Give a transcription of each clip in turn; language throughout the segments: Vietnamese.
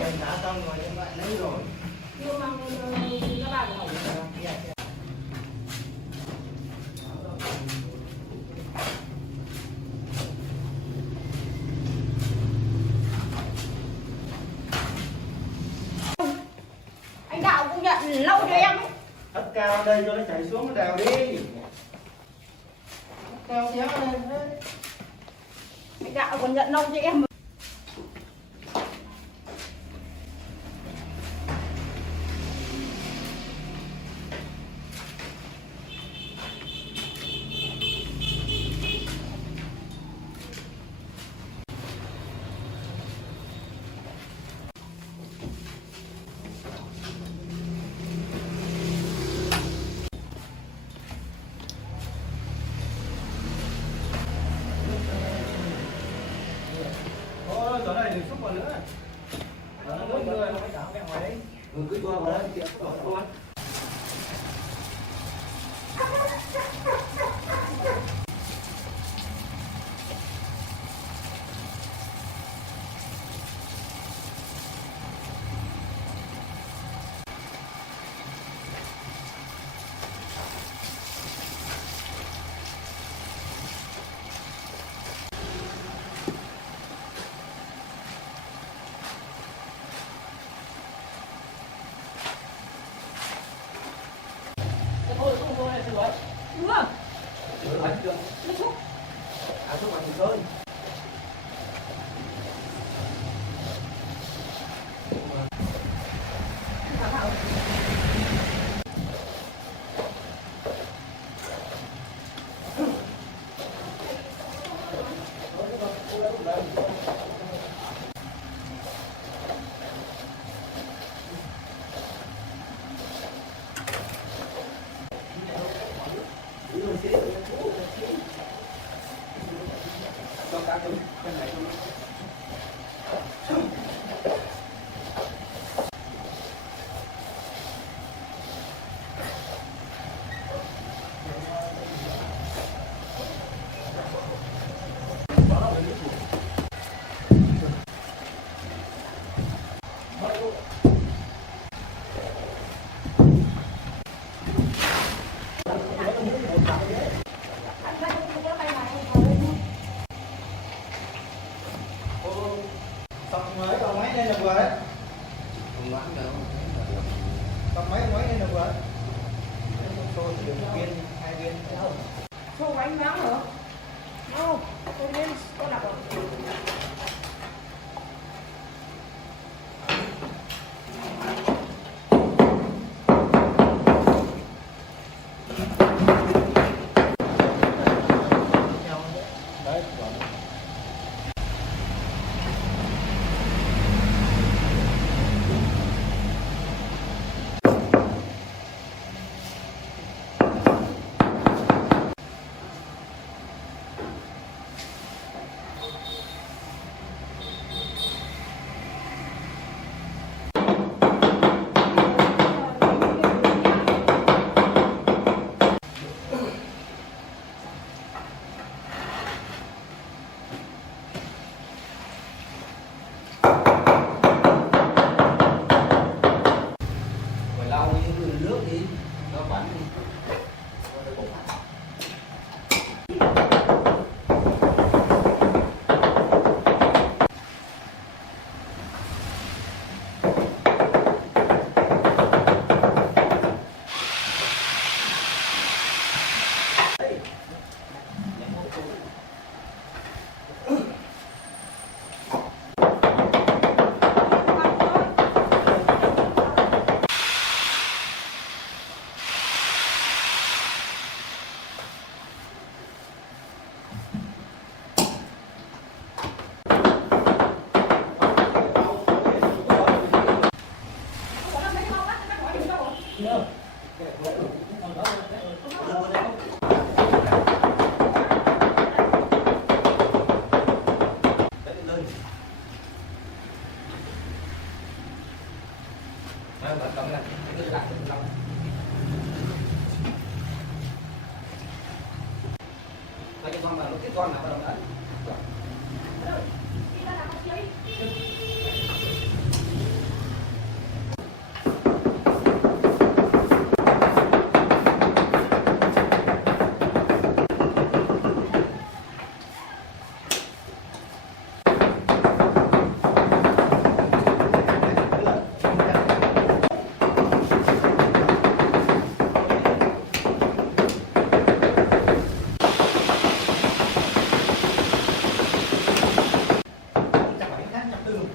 Em đã xong rồi em lại lấy rồi. Nhưng mà các bạn hỏi anh Đạo cũng nhận lâu cho em. Hất cao đây cho nó chảy xuống nó đào đi. Hất cao kéo lên đấy. Anh Đạo còn nhận lâu cho em. Chỗ này đừng xúc vào nữa. Nó nước người nó phải đảo ra ngoài đấy. Cứ qua vào đấy, kìa. Mới còn máy lên được vừa đấy. Còn máy lên được vừa. Tôi chỉ được một viên, 2 viên. Không bánh bán hả? Không, tôi lên tôi đặt rồi. Con là cái con nào bắt đầu đấy. Không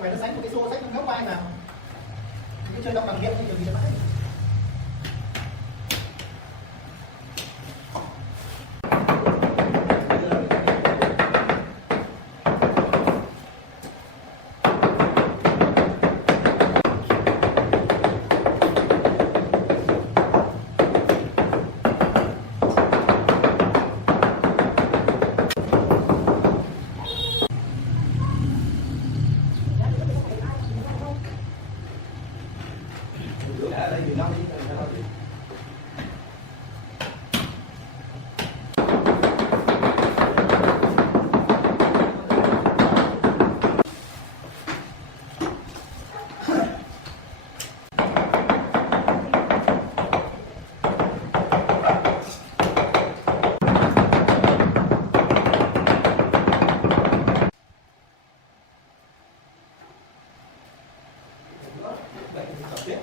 phải nó sánh một cái xô sánh nó ngốc vai nào. Cái chơi đọc bằng hiện thì kiểu gì nó mãi. Ở đây nhiều năm đi. Vậy thì tập tiếp.